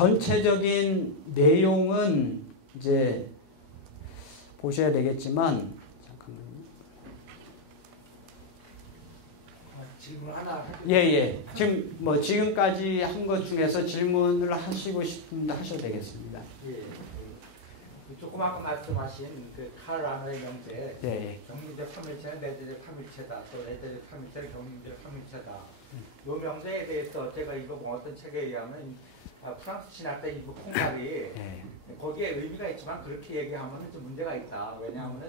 전체적인 내용은 이제 보셔야 되겠지만, 잠깐만요. 질문 하나. 예. 지금까지 한 것 중에서 질문을 하시고 싶은데 하셔도 되겠습니다. 예. 조금 아까 말씀하신 그 칼 라너의 명제, 경륜적 3일체는 내재적 3일체다, 또 내재적 3일체는 경륜적 3일체다. 이 명제에 대해서 제가 읽어본 어떤 책에 의하면 프랑스 신학자 이브 콩갈이 거기에 의미가 있지만 그렇게 얘기하면 좀 문제가 있다. 왜냐하면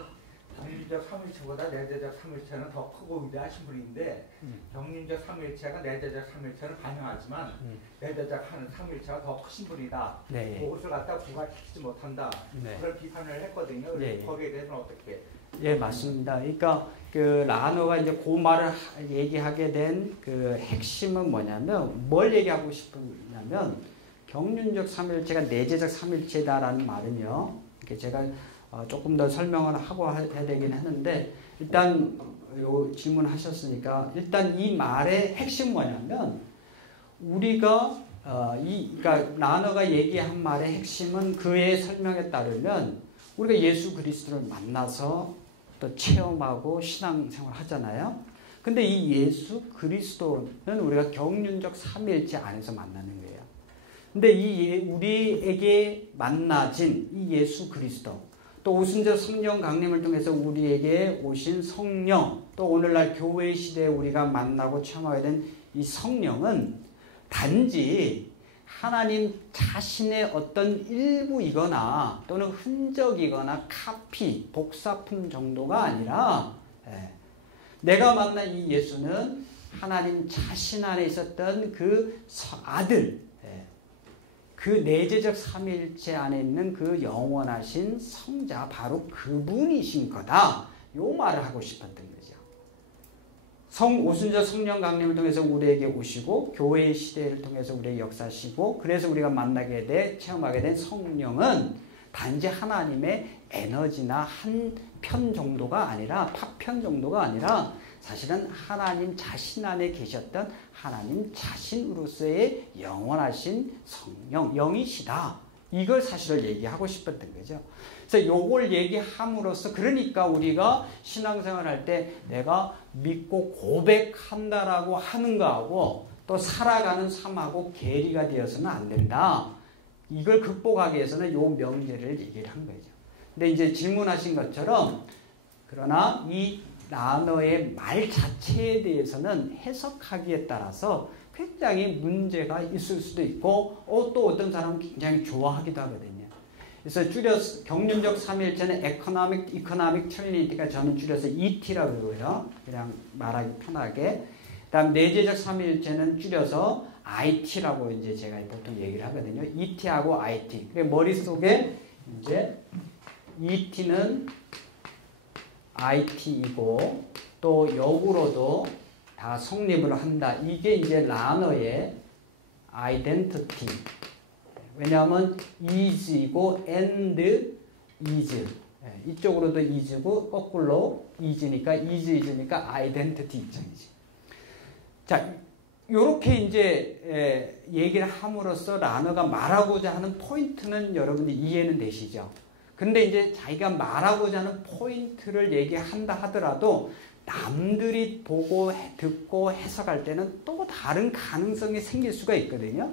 경륜적 3일체보다 내재적 3일체는 더 크고 위대하신 분인데 경륜적 3일체가 내재적 3일체를 반영하지만 내재적 3일체가 더 크신 분이다. 그것을 갖다 부각시키지 못한다. 그걸 비판을 했거든요. 거기에 대해서는 어떻게? 예, 맞습니다. 그러니까 그 라너가 이제 그 말을 얘기하게 된 그 핵심은 뭐냐면, 뭘 얘기하고 싶으냐면, 경륜적 3일체가 내재적 3일체다라는 말은요. 이렇게 제가 조금 더 설명을 하고 해야 되긴 하는데, 일단 요 질문하셨으니까 일단 이 말의 핵심은 뭐냐면, 우리가 그러니까 라너가 얘기한 말의 핵심은 그의 설명에 따르면 우리가 예수 그리스도를 만나서 또 체험하고 신앙생활 하잖아요. 근데 이 예수 그리스도는 우리가 경륜적 삼위일체 안에서 만나는 거예요. 근데 우리에게 만나진 이 예수 그리스도, 또 오순절 성령 강림을 통해서 우리에게 오신 성령, 또 오늘날 교회 시대에 우리가 만나고 체험하게 된 이 성령은 단지 하나님 자신의 어떤 일부이거나 또는 흔적이거나 카피, 복사품 정도가 아니라, 내가 만난 이 예수는 하나님 자신 안에 있었던 그 아들, 그 내재적 삼위일체 안에 있는 그 영원하신 성자, 바로 그분이신 거다. 요 말을 하고 싶었던 거죠. 오순절 성령 강림을 통해서 우리에게 오시고 교회의 시대를 통해서 우리에게 역사하시고, 그래서 우리가 만나게 돼 체험하게 된 성령은 단지 하나님의 에너지나 한 편 정도가 아니라, 파편 정도가 아니라 사실은 하나님 자신 안에 계셨던 하나님 자신으로서의 영원하신 성령, 영이시다. 이걸 사실을 얘기하고 싶었던 거죠. 그래서 요걸 얘기함으로써, 그러니까 우리가 신앙생활 할 때 내가 믿고 고백한다라고 하는 거하고 또 살아가는 삶하고 괴리가 되어서는 안 된다. 이걸 극복하기 위해서는 요 명제를 얘기를 한 거죠. 근데 이제 질문하신 것처럼, 그러나 이 라너의 말 자체에 대해서는 해석하기에 따라서 굉장히 문제가 있을 수도 있고, 또 어떤 사람은 굉장히 좋아하기도 하거든요. 그래서 줄여서 경륜적 삼위일체는 Economic Trinity가 저는 줄여서 ET라고 그러고요. 그냥 말하기 편하게. 그다음 내재적 삼위일체는 줄여서 IT라고 이제 제가 보통 얘기를 하거든요. ET하고 IT. 그래 머릿속에 이제 ET는 IT이고 또 역으로도 다 성립을 한다. 이게 이제 라너의 아이덴티티. 왜냐하면 is이고 and is. 이쪽으로도 is고 거꾸로 is니까 is니까 identity 입장이지. 자, 요렇게 이제 얘기를 함으로써 라너가 말하고자 하는 포인트는 여러분들 이해는 되시죠? 근데 이제 자기가 말하고자 하는 포인트를 얘기한다 하더라도 남들이 보고 듣고 해석할 때는 또 다른 가능성이 생길 수가 있거든요.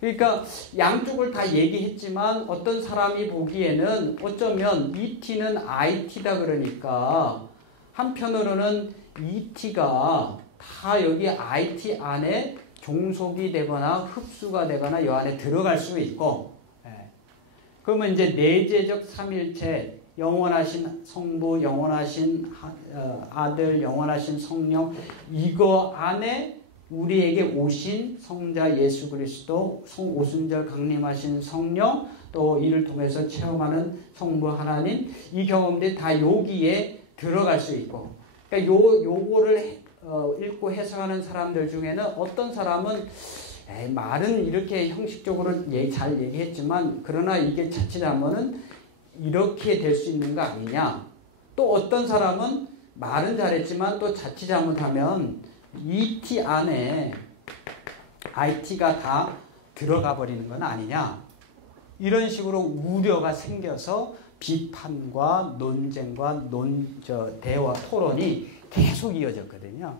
그러니까 양쪽을 다 얘기했지만 어떤 사람이 보기에는 어쩌면 ET는 IT다 그러니까 한편으로는 ET가 다 여기 IT 안에 종속이 되거나 흡수가 되거나 이 안에 들어갈 수 있고, 그러면 이제 내재적 삼일체, 영원하신 성부, 영원하신 아들, 영원하신 성령, 이거 안에 우리에게 오신 성자 예수 그리스도, 오순절 강림하신 성령, 또 이를 통해서 체험하는 성부 하나님, 이 경험들이 다 여기에 들어갈 수 있고, 그러니까 요거를 읽고 해석하는 사람들 중에는 어떤 사람은 말은 이렇게 형식적으로 잘 얘기했지만 그러나 이게 자칫하면은 이렇게 될 수 있는 거 아니냐. 또 어떤 사람은 말은 잘했지만 또 자칫 잘못하면 ET 안에 IT가 다 들어가 버리는 건 아니냐. 이런 식으로 우려가 생겨서 비판과 논쟁과 대화, 토론이 계속 이어졌거든요.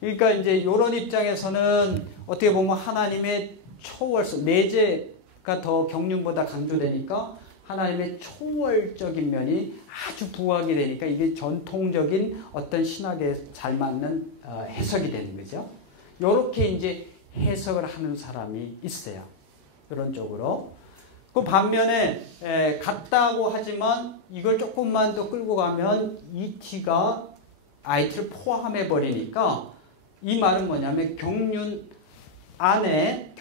그러니까 이제 이런 입장에서는 어떻게 보면 하나님의 초월성, 내재가 더 경륜보다 강조되니까 하나님의 초월적인 면이 아주 부각이 되니까 이게 전통적인 어떤 신학에 잘 맞는 해석이 되는 거죠. 이렇게 이제 해석을 하는 사람이 있어요. 이런 쪽으로. 그 반면에 같다고 하지만 이걸 조금만 더 끌고 가면 ET가 IT를 포함해 버리니까 이 말은 뭐냐면 경륜 안에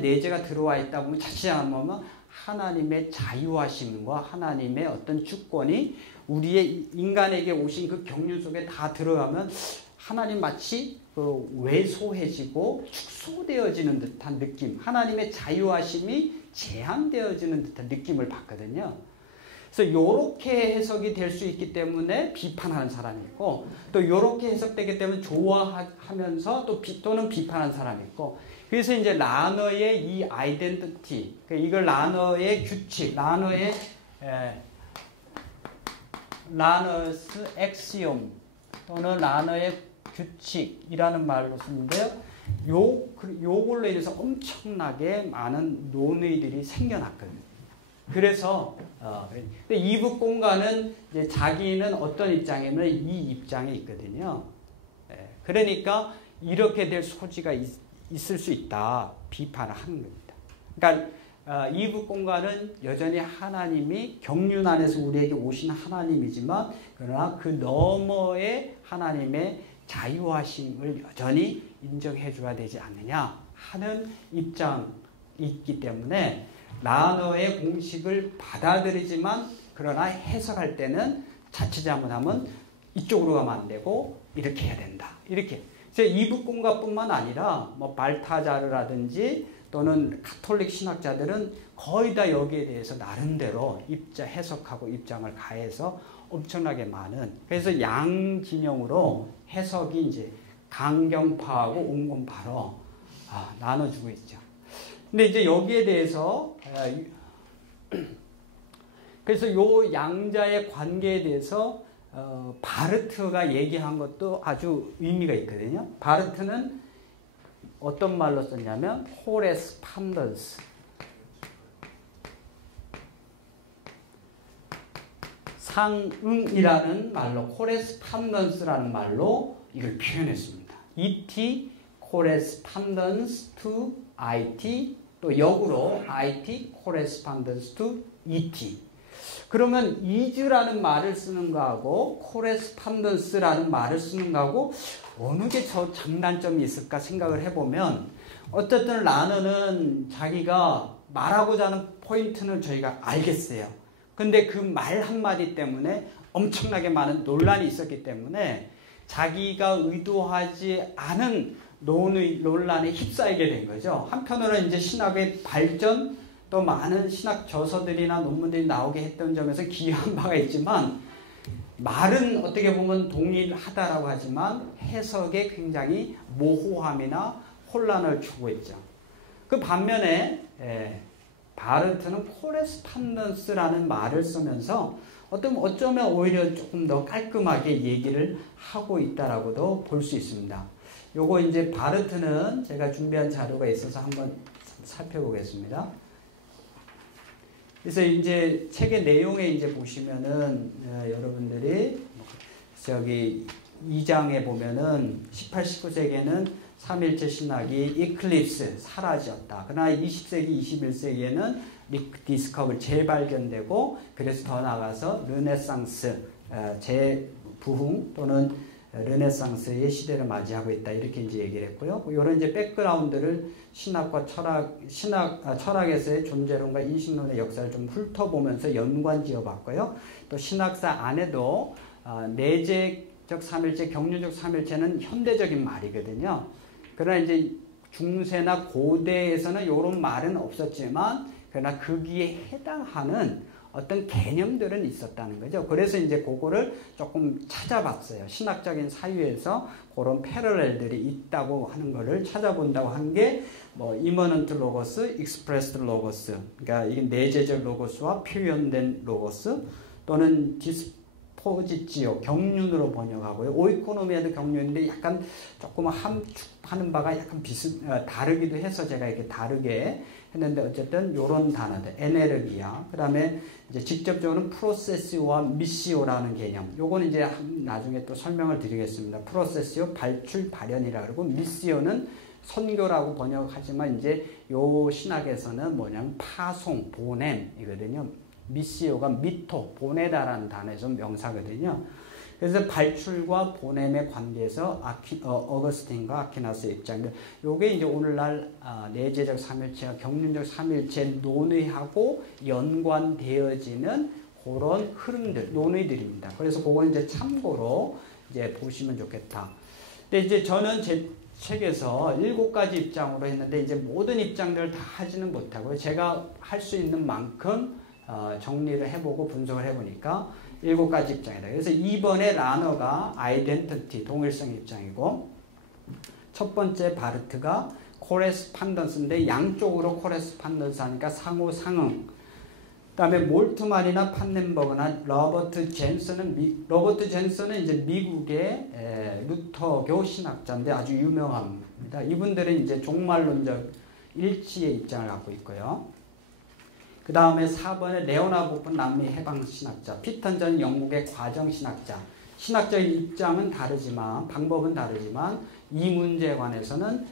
내재가 들어와 있다 보면 자칫하면 하나님의 자유하심과 하나님의 어떤 주권이 우리의 인간에게 오신 그 경륜 속에 다 들어가면 하나님 마치 왜소해지고 축소되어지는 듯한 느낌, 하나님의 자유하심이 제한되어지는 듯한 느낌을 받거든요. 그래서 이렇게 해석이 될 수 있기 때문에 비판하는 사람이 있고, 또 이렇게 해석되기 때문에 좋아하면서 또는 비판하는 사람이 있고, 그래서 이제 라너의 이 아이덴티티, 이걸 라너의 규칙, 라너스 엑시옴 또는 라너의 규칙이라는 말로 쓰는데요. 요걸로 인해서 엄청나게 많은 논의들이 생겨났거든요. 그래서 이북 공간은 이제 자기는 어떤 입장이면 이 입장에 있거든요. 그러니까 이렇게 될 소지가 있을 수 있다 비판을 하는 겁니다. 그러니까 이북 공간은 여전히 하나님이 경륜 안에서 우리에게 오신 하나님이지만 그러나 그 너머의 하나님의 자유하심을 여전히 인정해 줘야 되지 않느냐 하는 입장이 있기 때문에 라너의 공식을 받아들이지만 그러나 해석할 때는 자칫 잘못하면 이쪽으로 가면 안 되고 이렇게 해야 된다. 이렇게. 이북 공간뿐만 아니라 뭐 발타자르라든지 또는 가톨릭 신학자들은 거의 다 여기에 대해서 나름대로 해석하고 입장을 가해서 엄청나게 많은, 그래서 양 진영으로 해석이 이제 강경파하고 온건파로 나눠주고 있죠. 근데 이제 여기에 대해서 그래서 요 양자의 관계에 대해서 바르트가 얘기한 것도 아주 의미가 있거든요. 바르트는 어떤 말로 썼냐면 코레스판던스, 상응이라는 말로, 코레스판던스라는 말로 이걸 표현했습니다. ET correspondence to IT, 또 역으로 IT correspondence to ET. 그러면 is라는 말을 쓰는 거하고 correspondence라는 말을 쓰는 거하고 어느 게 저 장단점이 있을까 생각을 해보면, 어쨌든 라너는 자기가 말하고자 하는 포인트는 저희가 알겠어요. 근데 그 말 한마디 때문에 엄청나게 많은 논란이 있었기 때문에 자기가 의도하지 않은 논란에 휩싸이게 된 거죠. 한편으로는 이제 신학의 발전, 또 많은 신학 저서들이나 논문들이 나오게 했던 점에서 기여한 바가 있지만, 말은 어떻게 보면 동일하다라고 하지만 해석에 굉장히 모호함이나 혼란을 주고 있죠. 그 반면에 바르트는 코레스판던스라는 말을 쓰면서 어쩌면 오히려 조금 더 깔끔하게 얘기를 하고 있다라고도 볼 수 있습니다. 요거 이제 바르트는 제가 준비한 자료가 있어서 한번 살펴보겠습니다. 그래서 이제 책의 내용에 이제 보시면은 여러분들이 저기 2장에 보면은 18, 19세기에는 삼일체 신학이 이클립스, 사라졌다. 그러나 20세기, 21세기에는 디스커블, 재발견되고, 그래서 더 나아가서 르네상스, 재부흥 또는 르네상스의 시대를 맞이하고 있다. 이렇게 이제 얘기를 했고요. 이런 이제 백그라운드를 신학과 철학에서의 존재론과 인식론의 역사를 좀 훑어보면서 연관 지어봤고요. 또 신학사 안에도 내재적 삼일체, 경륜적 삼일체는 현대적인 말이거든요. 그러나 이제 중세나 고대에서는 이런 말은 없었지만, 그러나 거기에 해당하는 어떤 개념들은 있었다는 거죠. 그래서 이제 그거를 조금 찾아봤어요. 신학적인 사유에서 그런 패러렐들이 있다고 하는 거를 찾아본다고 한 게 뭐 이머넌트 로고스, 익스프레스드 로고스, 그러니까 이게 내재적 로고스와 표현된 로고스 또는 디스포지지오 경륜으로 번역하고요. 오이코노미아도 경륜인데 약간 조금 함축하는 바가 약간 다르기도 해서 제가 이렇게 다르게 했는데 어쨌든 요런 단어들 에네르기아 그다음에 이제 직접적으로는 프로세시오와 미시오라는 개념 요거는 이제 나중에 또 설명을 드리겠습니다. 프로세시오 발출 발현이라 그러고 미시오는 선교라고 번역하지만 이제 요 신학에서는 뭐냐면 파송 보냄이거든요. 미시오가 미토 보내다라는 단어에서 명사거든요. 그래서 발출과 보냄의 관계에서 어거스틴과 아퀴나스의 입장들 요게 이제 오늘날 내재적 삼일체와 경륜적 삼일체 논의하고 연관되어지는 그런 흐름들 논의들입니다. 그래서 그건 이제 참고로 이제 보시면 좋겠다. 근데 이제 저는 제 책에서 7가지 입장으로 했는데 이제 모든 입장들을 다 하지는 못하고요. 제가 할 수 있는 만큼 정리를 해보고 분석을 해보니까 7가지 입장이다. 그래서 2번의 라너가 아이덴티티, 동일성 입장이고 첫 번째 바르트가 코레스판던스인데 양쪽으로 코레스판던스 하니까 상호상응. 그 다음에 몰트만이나 판넨버그나 로버트 젠슨은 이제 미국의 루터교 신학자인데 아주 유명합니다. 이분들은 이제 종말론적 일치의 입장을 갖고 있고요. 그 다음에 4번에 레오나 보픈 남미 해방신학자, 피턴전 영국의 과정신학자. 신학적인 입장은 다르지만 방법은 다르지만 이 문제에 관해서는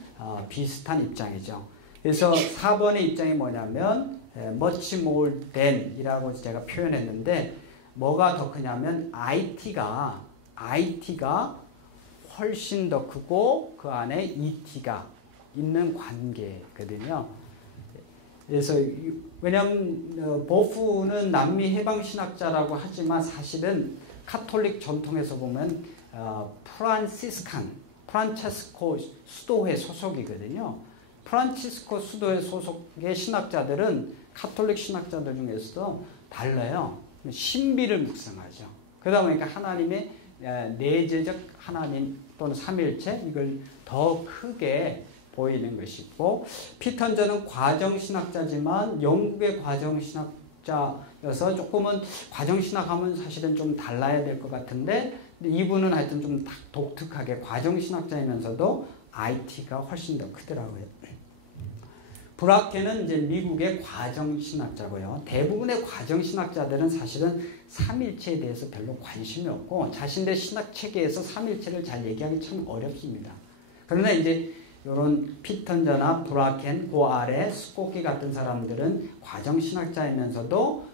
비슷한 입장이죠. 그래서 4번의 입장이 뭐냐면 much more than 이라고 제가 표현했는데 뭐가 더 크냐면 IT가 훨씬 더 크고 그 안에 ET가 있는 관계거든요. 그래서 왜냐하면 보프는 남미 해방신학자라고 하지만 사실은 카톨릭 전통에서 보면 프란체스코 수도회 소속이거든요. 프란치스코 수도회 소속의 신학자들은 카톨릭 신학자들 중에서도 달라요. 신비를 묵상하죠. 그러다 보니까 하나님의 내재적 하나님 또는 삼일체 이걸 더 크게 보이는 것이고 피턴저는 과정신학자지만 영국의 과정신학자여서 조금은 과정신학하면 사실은 좀 달라야 될 것 같은데 이분은 하여튼 좀 독특하게 과정신학자이면서도 IT가 훨씬 더 크더라고요. 브라케는 이제 미국의 과정신학자고요. 대부분의 과정신학자들은 사실은 삼일체에 대해서 별로 관심이 없고 자신의 신학 체계에서 삼일체를 잘 얘기하기 참 어렵습니다. 그러나 이제 이런 피턴저나 브라켄, 그 아래 스코키 같은 사람들은 과정신학자이면서도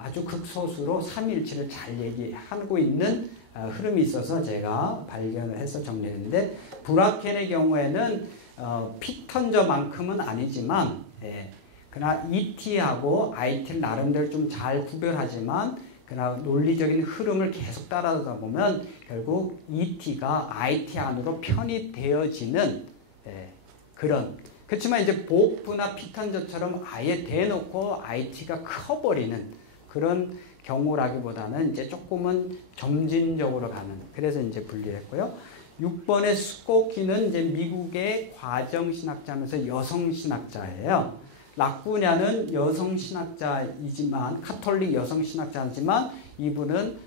아주 극소수로 삼일체를 잘 얘기하고 있는 흐름이 있어서 제가 발견을 해서 정리했는데 브라켄의 경우에는 피턴저만큼은 아니지만 그러나 ET하고 IT를 나름대로 좀 잘 구별하지만 그러나 논리적인 흐름을 계속 따라가다 보면 결국 ET가 IT 안으로 편입되어지는 그렇지만 이제 보프나 피턴저처럼 아예 대놓고 IT가 커버리는 그런 경우라기보다는 이제 조금은 점진적으로 가는 그래서 이제 분리했고요. 6번의 스코키는 이제 미국의 과정신학자면서 여성신학자예요. 라쿠냐는 여성신학자이지만 카톨릭 여성신학자이지만 이분은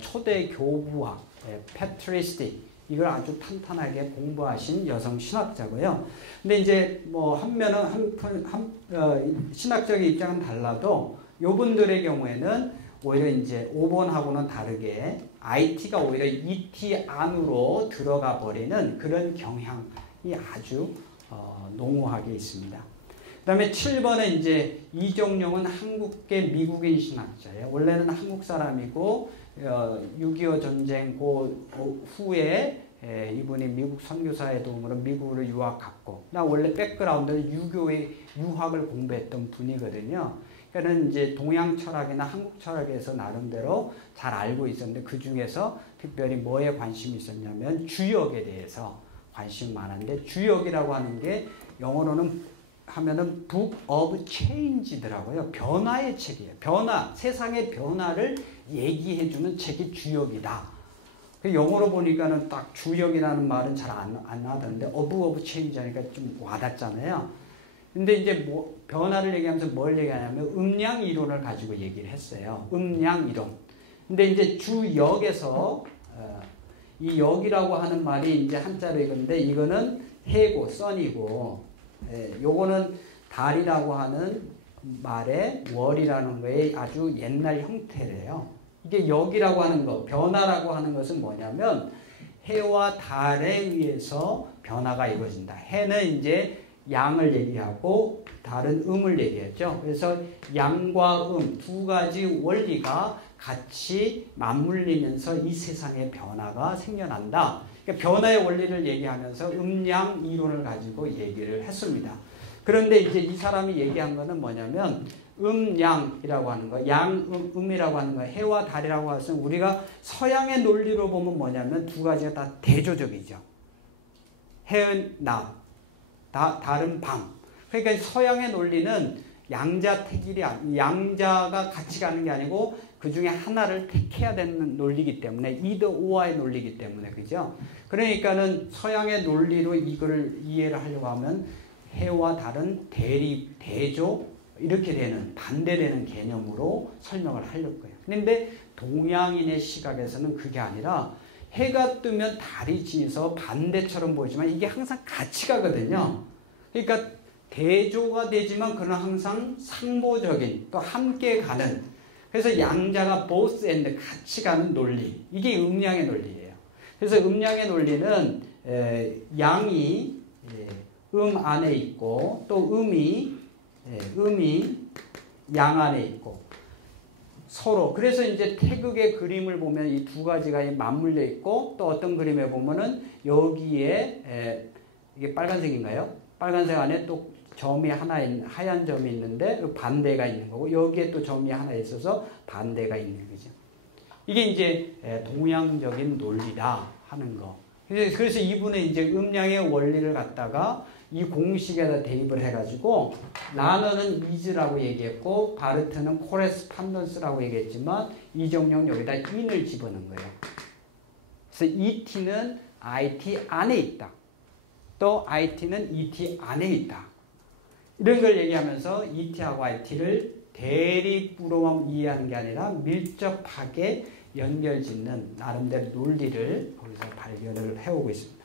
초대 교부학 패트리스틱 이걸 아주 탄탄하게 공부하신 여성 신학자고요. 근데 이제 뭐 신학적인 입장은 달라도 요분들의 경우에는 오히려 이제 5번하고는 다르게 IT가 오히려 ET 안으로 들어가 버리는 그런 경향이 아주 농후하게 있습니다. 그 다음에 7번에 이제 이종용은 한국계 미국인 신학자예요. 원래는 한국 사람이고 6.25 전쟁 그 후에 이분이 미국 선교사의 도움으로 미국으로 유학 갔고 나 원래 백그라운드는 유교의 유학을 공부했던 분이거든요. 그러니까 이제 동양 철학이나 한국 철학에서 나름대로 잘 알고 있었는데 그 중에서 특별히 뭐에 관심이 있었냐면 주역에 대해서 관심이 많았는데 주역이라고 하는 게 영어로는 하면은 book of change더라고요. 변화의 책이에요. 변화, 세상의 변화를 얘기해주는 책이 주역이다. 영어로 보니까는 딱 주역이라는 말은 잘 안 나던데 of change 하니까 좀 와닿잖아요. 근데 이제 뭐 변화를 얘기하면서 뭘 얘기하냐면 음량 이론을 가지고 얘기를 했어요. 음량 이론. 근데 이제 주역에서 이 역이라고 하는 말이 이제 한자로 이건데 이거는 해고, 선이고, 요거는 달이라고 하는 말의 월이라는 거에 아주 옛날 형태래요. 이게 역이라고 하는 거, 변화라고 하는 것은 뭐냐면 해와 달에 의해서 변화가 이루어진다. 해는 이제 양을 얘기하고 달은 음을 얘기했죠. 그래서 양과 두 가지 원리가 같이 맞물리면서 이 세상의 변화가 생겨난다. 그러니까 변화의 원리를 얘기하면서 음양 이론을 가지고 얘기를 했습니다. 그런데 이제 이 사람이 얘기한 거는 뭐냐면 음양이라고 하는 거, 양음이라고 하는 거, 해와 달이라고 해서 우리가 서양의 논리로 보면 뭐냐면 두 가지가 다 대조적이죠. 해는 낮, 달은 밤. 그러니까 서양의 논리는 양자택일이 양자가 같이 가는 게 아니고 그 중에 하나를 택해야 되는 논리이기 때문에 either or의 논리이기 때문에 그죠? 그러니까는 서양의 논리로 이거를 이해를 하려고 하면 해와 달은 대립, 대조 이렇게 되는 반대되는 개념으로 설명을 하려고 해요. 그런데 동양인의 시각에서는 그게 아니라 해가 뜨면 달이 지서 반대처럼 보이지만 이게 항상 같이 가거든요. 그러니까 대조가 되지만 그는 항상 상보적인 또 함께 가는 그래서 양자가 both and 같이 가는 논리 이게 음양의 논리예요. 그래서 음양의 논리는 양이 안에 있고 또 음이 양 안에 있고 서로 그래서 이제 태극의 그림을 보면 이 두 가지가 맞물려 있고 또 어떤 그림에 보면은 여기에 이게 빨간색인가요? 빨간색 안에 또 점이 하나 하얀 점이 있는데 반대가 있는 거고 여기에 또 점이 하나 있어서 반대가 있는 거죠. 이게 이제 동양적인 논리다 하는 거. 그래서 이분은 이제 음양의 원리를 갖다가 이 공식에다 대입을 해가지고 라너는 is라고 얘기했고 바르트는 correspondence라고 얘기했지만 이정용 여기다 in을 집어넣은 거예요. 그래서 et는 it 안에 있다. 또 it는 et 안에 있다. 이런 걸 얘기하면서 et하고 it를 대립으로만 이해하는 게 아니라 밀접하게 연결짓는 나름대로 논리를 거기서 발견을 해오고 있습니다.